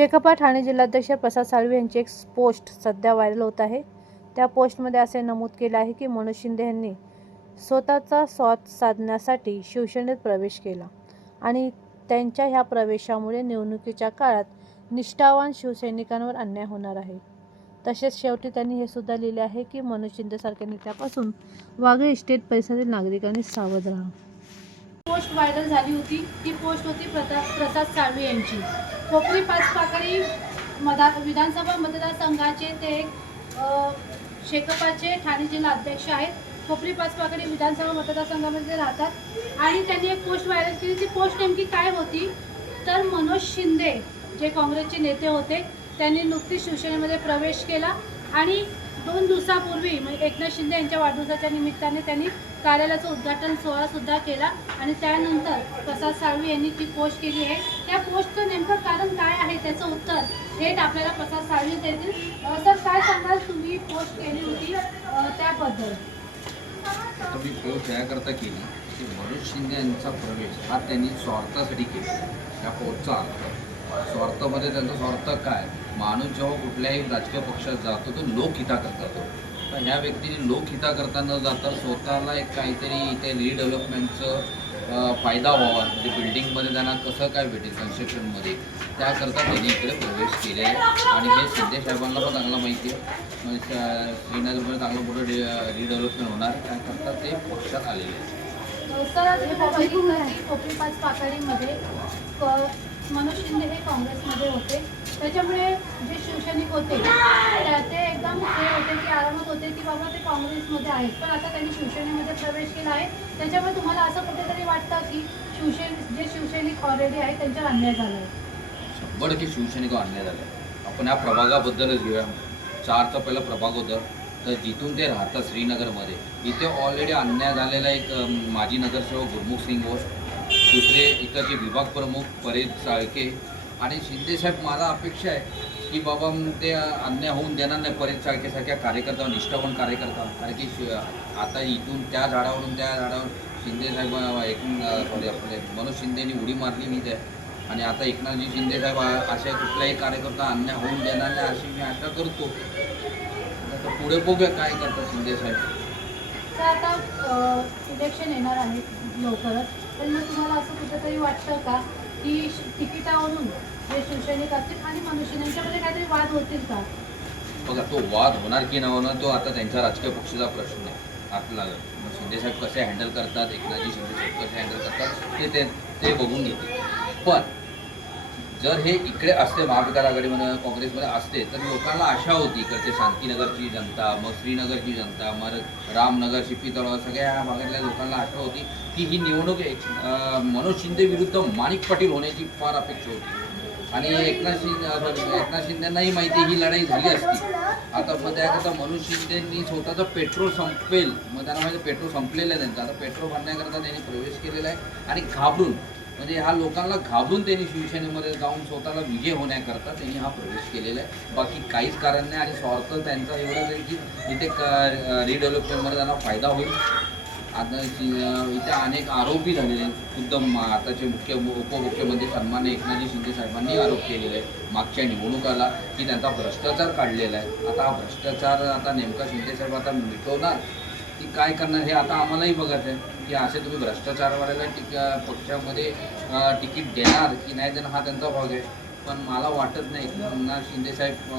शेखपा ठाणे जिल्हाध्यक्ष प्रसाद साळवे यांची एक पोस्ट सध्या व्हायरल होत आहे. त्या पोस्टमध्ये असे नमूद केले आहे की मनोज शिंदे यांनी स्वतःचा स्वाद साधण्यासाठी शिवसेनेत प्रवेश केला आणि त्यांच्या ह्या प्रवेशामुळे निवडणुकीच्या काळात निष्ठावान शिवसैनिकांवर अन्याय होणार आहे. तसेच शेवटी त्यांनी हे सुद्धा लिहिले आहे की मनोज शिंदेसारख्या नेत्यापासून वाघे इस्टेट परिसरातील नागरिकांनी सावध राहा. पोस्ट व्हायरल झाली होती. ती पोस्ट होती प्रता प्रसाद साळवे यांची. खोपरी पाचपाकळी मदा विधानसभा मतदारसंघाचे ते एक शेकपाचे ठाणे जिल्हा अध्यक्ष आहेत. खोपरी पाचपाकडी विधानसभा मतदारसंघामध्ये राहतात. आणि त्यांनी एक पोस्ट व्हायरल केली. ती पोस्ट नेमकी काय होती? तर मनोज शिंदे जे काँग्रेसचे नेते होते त्यांनी नुकतीच शिवसेनेमध्ये प्रवेश केला. आणि दोन दिवसापूर्वी म्हणजे एकनाथ शिंदे यांच्या वाढदिवसाच्या निमित्ताने त्यांनी कार्यालयाचं उद्घाटन सोहळासुद्धा केला. आणि त्यानंतर प्रसाद साळवी यांनी ती पोस्ट केली आहे त्या पोस्टचं नेमकं कारण काय आहे त्याचं उत्तर थेट आपल्याला प्रसाद साळवी देतील सर काय सांगाल तुम्ही? पोस्ट केली होती त्याबद्दल. तुम्ही पोस्ट याकरता केली की मनोज शिंदे यांचा प्रवेश हा त्यांनी स्वार्थासाठी केला या पोस्टचा अर्थ स्वार्थामध्ये त्यांचा स्वार्थ काय? माणूस जेव्हा कुठल्याही राजकीय पक्षात जातो तो लोकहिताकरता जातो तर ह्या व्यक्तीने लोकहिताकरता न जाता स्वतःला एक काहीतरी इथे रिडेव्हलपमेंटचं फायदा व्हावा. म्हणजे बिल्डिंगमध्ये त्यांना कसं काय भेटेल कन्स्ट्रक्शनमध्ये त्याकरता त्यांनी इकडे प्रवेश केले आहे आणि हे शिंदे साहेबांना पण चांगलं माहिती आहे. म्हणजे श्रीनगरमध्ये चांगलं मोठं रि रिडेव्हलपमेंट होणार. त्याकरता ते पक्षात आलेले आहे हे कोपरी पाच मनोज शिंदे हे काँग्रेसमध्ये होते. त्याच्यामुळे जे शिवसैनिक होते ते होते की आरामात होते की बाबा ते काँग्रेसमध्ये आहेत. पण आता त्यांनी शिवसेनेमध्ये प्रवेश केला आहे. त्याच्यामुळे तुम्हाला असं कुठेतरी वाटतं की शिवसेने जे शिवसैनिक ऑलरेडी आहे त्यांच्यावर अन्याय झाला आहे? शंभर टक्के शिवसैनिक आणण्यात आहे. आपण या प्रभागाबद्दलच घेऊया. चारचा पहिला प्रभाग होता. तर जिथून ते राहतात श्रीनगरमध्ये. इथे ऑलरेडी अन्याय झालेला एक माजी नगरसेवक गुरमुख सिंग घोष दुसरे इकडचे विभाग प्रमुख परेश साळके आणि शिंदेसाहेब मला अपेक्षा आहे की बाबा मग ते अन्याय होऊन देणार नाही परेश साळकेसारख्या कार्यकर्ता निष्ठावान कार्यकर्ता. कारण की आता इथून त्या झाडावरून त्या झाडावर शिंदे साहेब एकूण सॉरी आपले मनोज शिंदेनी उडी मारली मी त्या. आणि आता एकनाथजी शिंदे साहेब अशा असे कार्यकर्ता अन्याय होऊन देणार नाही अशी मी आशा करतो. आता पुढे बघूया काय करतात शिंदे साहेब. आता इलेक्शन येणार आहे लवकरच. पण मग तुम्हाला असं कुठेतरी वाटतं का की तिकिटावरून जे शिवसैनिक असतील आणि मनुष्य यांच्यामध्ये काहीतरी वाद होतील का? बघा तो वाद होणार की न होणार तो आता त्यांच्या राजकीय पक्षाचा प्रश्न आहे. आपला मग शिंदे साहेब कसे हँडल करतात एकनाथजी शिंदे साहेब कसे हँडल करतात ते ते ते बघून घेतील पण जर हे इकडे असते महाविकास आघाडीमध्ये काँग्रेसमध्ये असते तर लोकांना आशा होती इकडचे शांतीनगरची जनता मग श्रीनगरची जनता मग रामनगर शिपी तळाव सगळ्या ह्या भागातल्या लोकांना आशा होती की ही निवडणूक मनोज शिंदे विरुद्ध माणिक पाटील होण्याची फार अपेक्षा होती. आणि एकनाथ शिंदे एकनाथ शिंदेंनाही माहिती ही लढाई झाली असती. आता मग त्याकरता मनोज शिंदेंनी स्वतःचं पेट्रोल संपेल. मग त्यांना माहिती पेट्रोल संपलेलं आहे त्यांचं. आता पेट्रोल भरण्याकरता त्यांनी प्रवेश केलेला आहे. आणि घाबरून म्हणजे ह्या लोकांना घाबरून त्यांनी शिवसेनेमध्ये जाऊन स्वतःला विजय होण्याकरता त्यांनी हा प्रवेश केलेला आहे. बाकी काहीच कारण नाही. आणि स्वार्थ त्यांचा एवढं आहे की इथे क रिडेव्हलपमेंटमध्ये त्यांना फायदा होईल. आता इथे अनेक आरोपी झालेले आहेत. खुद्द आताचे मुख्य उपमुख्यमंत्री सन्मान्य एकनाथजी शिंदे साहेबांनी आरोप केलेले आहे मागच्या निवडणुकाला की त्यांचा भ्रष्टाचार काढलेला आहे. आता हा भ्रष्टाचार आता नेमका शिंदे साहेब आता मिटवणार? की काय करणार हे आता आम्हालाही बघत आहे. की असे तुम्ही भ्रष्टाचारवाल्याला टिक पक्षामध्ये तिकीट देणार की नाही देणार हा त्यांचा भाग आहे. पण मला वाटत नाही. एकनाथ शिंदेसाहेब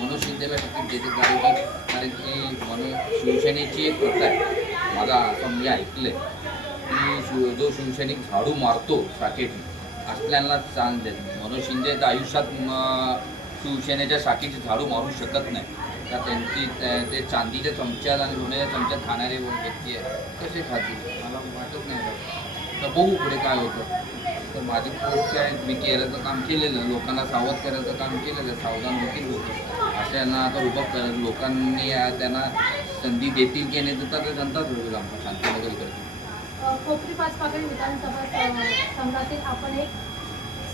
मनोज शिंदेला तिकीट देते कारण की कारण की मनोज शिवसेनेची एक प्रथा आहे. माझा असं मी ऐकलं की शिव जो शिवसैनिक झाडू मारतो शाखेची असल्याला चांद देत मनोज शिंदे तर आयुष्यात शिवसेनेच्या शाखेची झाडू मारू शकत नाही. तर त्यांची त्या- ते चांदीच्या चमच्यात आणि लोण्याच्या चमच्यात खाणारे व्यक्ती आहे? कसे खातील? मला वाटत नाही तर. बघू पुढे काय होतं. तर माझी खूप काय मी केल्याचं काम केलेलं लोकांना सावध करायचं काम केलेलं सावधान होतील लोक यांना आता उभं करत लोकांनी त्यांना संधी देतील की नाही देतात जनताच होईल आमच्या शांतीनगर इकडची अ, कोपरी पाच पाकळी विधानसभा संघातील आपण एक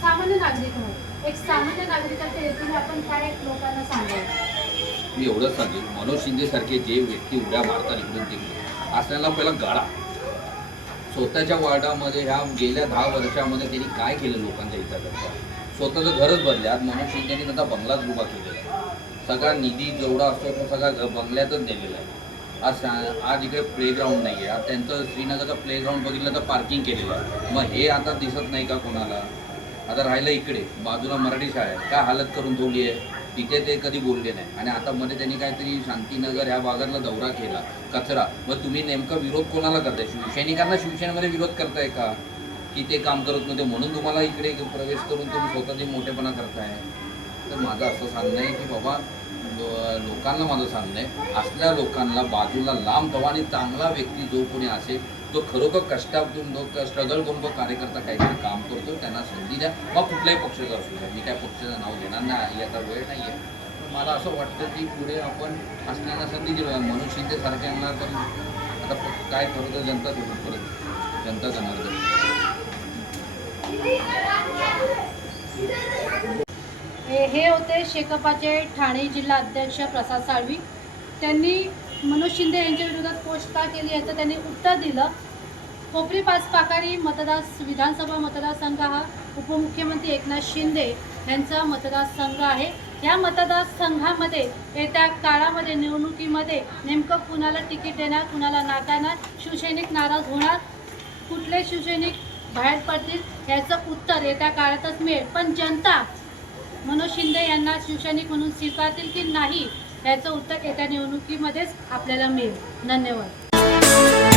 सामान्य नागरिक आहोत एक सामान्य नागरिकाच्या हेतूने आपण काय लोकांना सांगाल मी एवढंच सांगेल मनोज शिंदेसारखे जे व्यक्ती उड्या मारतात इकडून तिकडे असल्याला पहिला गाळा. स्वतःच्या वार्डामध्ये ह्या गेल्या दहा वर्षामध्ये त्यांनी काय केलं लोकांच्या हिताकरता? स्वतःचं घरच आज मनोज शिंदेनी त्यांचा बंगलाच उभा केलेला आहे. सगळा निधी जेवढा असतो तो सगळा बंगल्यातच नेलेला आहे. आज आज इकडे प्लेग्राऊंड नाही आहे आज त्यांचं श्रीनगरचं प्लेग्राऊंड बघितलं तर पार्किंग केलेलं आहे. मग हे आता दिसत नाही का कोणाला? आता राहिलं इकडे बाजूला मराठी शाळा आहे. काय हालत करून ठेवली आहे? तिथे ते कधी बोलले नाही. आणि आता मध्ये त्यांनी काहीतरी शांतीनगर ह्या भागातला दौरा केला कचरा. मग तुम्ही नेमका विरोध कोणाला करताय? शिवसैनिकांना शिवसेनेमध्ये विरोध करताय का? की ते काम करत नव्हते? म्हणून तुम्हाला इकडे प्रवेश करून तुम्ही स्वतःचे मोठेपणा करताय. तर माझं असं सांगणं आहे की बाबा लोकांना माझं सांगणं आहे. असल्या लोकांना बाजूला लांब ठेवा आणि चांगला व्यक्ती जो कोणी असेल तो खरोखर कष्टातून जो स्ट्रगल करून तो कार्यकर्ता काहीतरी काम करतो त्यांना संधी द्या. मग कुठल्याही पक्षाचा असू द्या. मी काय पक्षाचं नाव घेणार नाही आता वेळ नाही आहे मला असं वाटतं की पुढे आपण असल्याला संधी दिली मनोज शिंदे सारख्यांना तर आता काय खरं तर जनता देऊ परत जनता जनार्दन हे हे होते शेकपाचे ठाणे जिल्हा अध्यक्ष प्रसाद साळवी. त्यांनी मनोज शिंदे यांच्या विरोधात पोस्ट का केली याचं त्यांनी उत्तर दिलं. कोपरी पाच पाकारी मतदार विधानसभा मतदारसंघ हा उपमुख्यमंत्री एकनाथ शिंदे यांचा मतदारसंघ आहे. या मतदारसंघामध्ये येत्या काळामध्ये निवडणुकीमध्ये नेमकं कुणाला तिकीट देणार कुणाला नाकारणार शिवसैनिक नाराज होणार कुठले शिवसैनिक बाहेर पडतील याचं उत्तर येत्या काळातच मिळेल. पण जनता मनोज शिंदे यांना शिवसैनिक म्हणून स्वीकारतील की नाही याचं उत्तर येत्या निवडणुकीमध्येच आपल्याला मिळेल. धन्यवाद.